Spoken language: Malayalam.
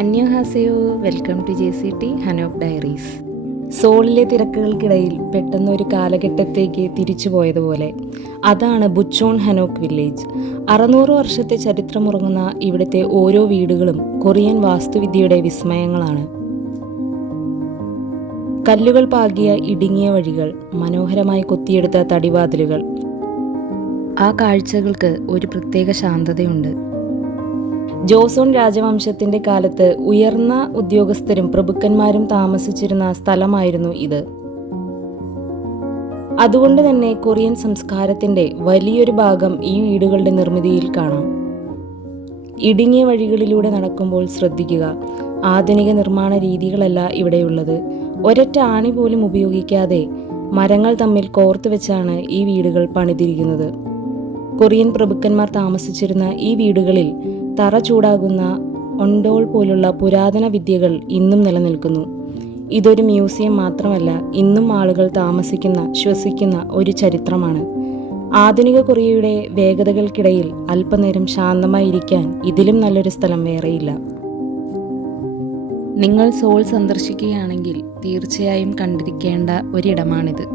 അന്യഹാസയോ, welcome to JCT Hanok diaries. സോളിലെ തിരക്കുകൾക്കിടയിൽ പെട്ടെന്ന് ഒരു കാലഘട്ടത്തേക്ക് തിരിച്ചു പോയതുപോലെ അതാണ് ബുച്ചോൺ ഹനോക് വില്ലേജ്. 600 വർഷത്തെ ചരിത്രമുറങ്ങുന്ന ഇവിടുത്തെ ഓരോ വീടുകളും കൊറിയൻ വാസ്തുവിദ്യയുടെ വിസ്മയങ്ങളാണ്. കല്ലുകൾ പാകിയ ഇടുങ്ങിയ വഴികൾ, മനോഹരമായി കൊത്തിയെടുത്ത തടിവാതിലുകൾ, ആ കാഴ്ചകൾക്ക് ഒരു പ്രത്യേക ശാന്തതയുണ്ട്. ജോസോൺ രാജവംശത്തിന്റെ കാലത്ത് ഉയർന്ന ഉദ്യോഗസ്ഥരും പ്രഭുക്കന്മാരും താമസിച്ചിരുന്ന സ്ഥലമായിരുന്നു ഇത്. അതുകൊണ്ട് തന്നെ കൊറിയൻ സംസ്കാരത്തിന്റെ വലിയൊരു ഭാഗം ഈ വീടുകളുടെ നിർമ്മിതിയിൽ കാണാം. ഇടുങ്ങിയ വഴികളിലൂടെ നടക്കുമ്പോൾ ശ്രദ്ധിക്കുക, ആധുനിക നിർമ്മാണ രീതികളല്ല ഇവിടെയുള്ളത്. ഒരൊറ്റ ആണി പോലും ഉപയോഗിക്കാതെ മരങ്ങൾ തമ്മിൽ കോർത്തു വെച്ചാണ് ഈ വീടുകൾ പണിതിരിക്കുന്നത്. കൊറിയൻ പ്രഭുക്കന്മാർ താമസിച്ചിരുന്ന ഈ വീടുകളിൽ തറ ചൂടാകുന്ന ഒണ്ടോൾ പോലുള്ള പുരാതന വിദ്യകൾ ഇന്നും നിലനിൽക്കുന്നു. ഇതൊരു മ്യൂസിയം മാത്രമല്ല, ഇന്നും ആളുകൾ താമസിക്കുന്ന, ശ്വസിക്കുന്ന ഒരു ചരിത്രമാണ്. ആധുനിക കൊറിയയുടെ വേഗതകൾക്കിടയിൽ അല്പനേരം ശാന്തമായിരിക്കാൻ ഇതിലും നല്ലൊരു സ്ഥലം വേറെയില്ല. നിങ്ങൾ സോൾ സന്ദർശിക്കുകയാണെങ്കിൽ തീർച്ചയായും കണ്ടിരിക്കേണ്ട ഒരിടമാണിത്.